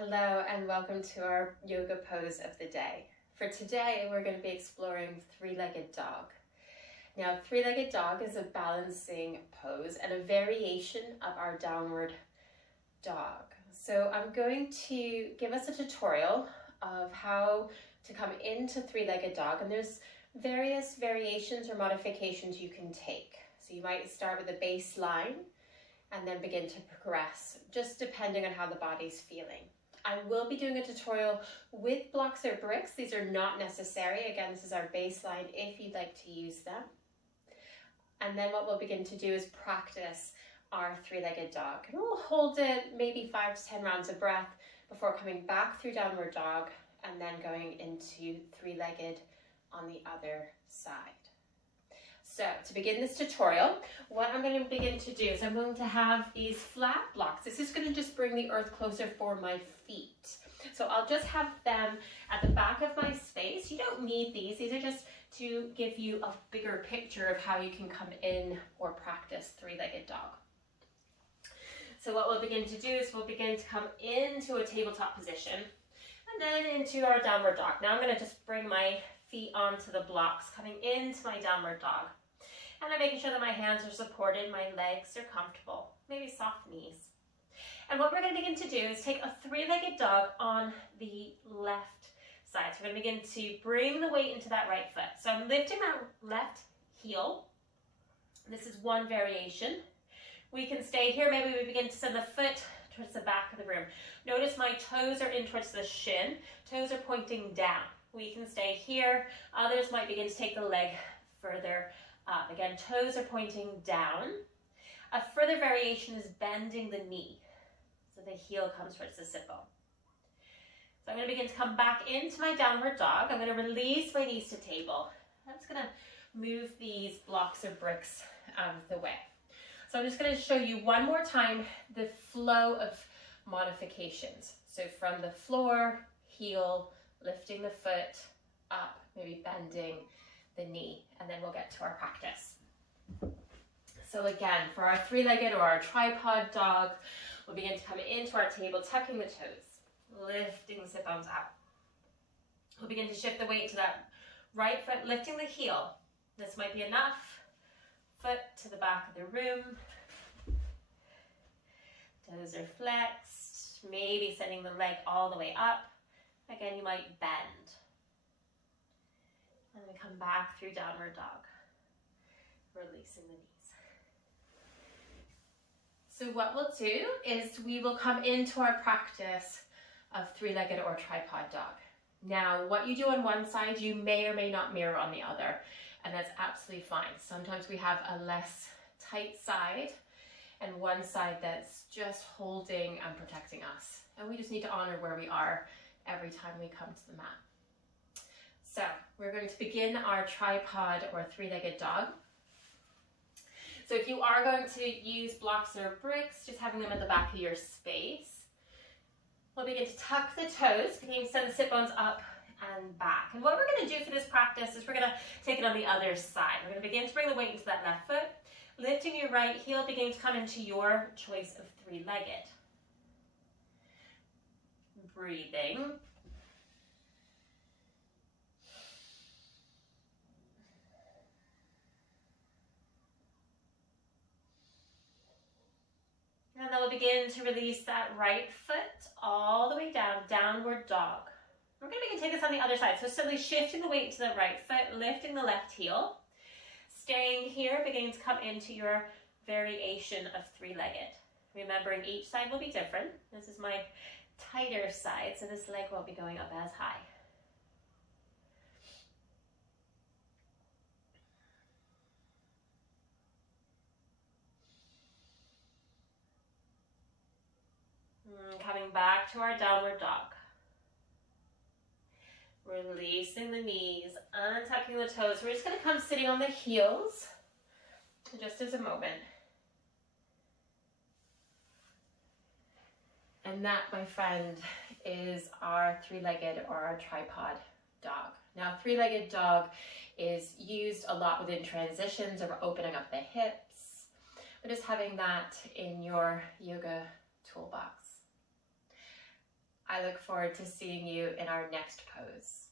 Hello and welcome to our yoga pose of the day. For today, we're going to be exploring three-legged dog. Now, three-legged dog is a balancing pose and a variation of our downward dog. So I'm going to give us a tutorial of how to come into three-legged dog, and there's various variations or modifications you can take. So you might start with a baseline and then begin to progress, just depending on how the body's feeling. I will be doing a tutorial with blocks or bricks. These are not necessary. Again, this is our baseline if you'd like to use them. And then what we'll begin to do is practice our three-legged dog. And we'll hold it maybe 5 to 10 rounds of breath before coming back through downward dog and then going into three-legged on the other side. So to begin this tutorial, what I'm going to begin to do is I'm going to have these flat blocks. This is going to just bring the earth closer for my feet. So I'll just have them at the back of my space. You don't need these. These are just to give you a bigger picture of how you can come in or practice three-legged dog. So what we'll begin to do is we'll begin to come into a tabletop position and then into our downward dog. Now I'm going to just bring my feet onto the blocks, coming into my downward dog. And I'm making sure that my hands are supported, my legs are comfortable, maybe soft knees. And what we're going to begin to do is take a three-legged dog on the left side. So we're going to begin to bring the weight into that right foot. So I'm lifting that left heel. This is one variation. We can stay here. Maybe we begin to send the foot towards the back of the room. Notice my toes are in towards the shin. Toes are pointing down. We can stay here. Others might begin to take the leg further up. Again, toes are pointing down. A further variation is bending the knee. So the heel comes towards the sit bone. So I'm going to begin to come back into my downward dog. I'm going to release my knees to table. I'm just going to move these blocks or bricks out of the way. So I'm just going to show you one more time the flow of modifications. So from the floor, heel, lifting the foot up, maybe bending the knee, and then we'll get to our practice. So again, for our three-legged or our tripod dog, we'll begin to come into our table, tucking the toes, lifting the sit bones out. We'll begin to shift the weight to that right foot, lifting the heel. This might be enough. Foot to the back of the room. Toes are flexed, maybe sending the leg all the way up. Again, you might bend. And then come back through downward dog, releasing the knees. So what we'll do is we will come into our practice of three-legged or tripod dog. Now, what you do on one side, you may or may not mirror on the other, and that's absolutely fine. Sometimes we have a less tight side and one side that's just holding and protecting us. And we just need to honor where we are every time we come to the mat. So we're going to begin our tripod or three-legged dog. So if you are going to use blocks or bricks, just having them at the back of your space. We'll begin to tuck the toes, begin to send the sit bones up and back. And what we're going to do for this practice is we're going to take it on the other side. We're going to begin to bring the weight into that left foot, lifting your right heel, begin to come into your choice of three-legged. Breathing. And then we'll begin to release that right foot all the way down, downward dog. We're going to begin to take this on the other side. So simply shifting the weight to the right foot, lifting the left heel. Staying here, beginning to come into your variation of three-legged. Remembering each side will be different. This is my tighter side, so this leg won't be going up as high. Coming back to our downward dog. Releasing the knees, untucking the toes. We're just going to come sitting on the heels just as a moment. And that, my friend, is our three-legged or our tripod dog. Now, three-legged dog is used a lot within transitions or opening up the hips. But just having that in your yoga toolbox. I I look forward to seeing you in our next pose.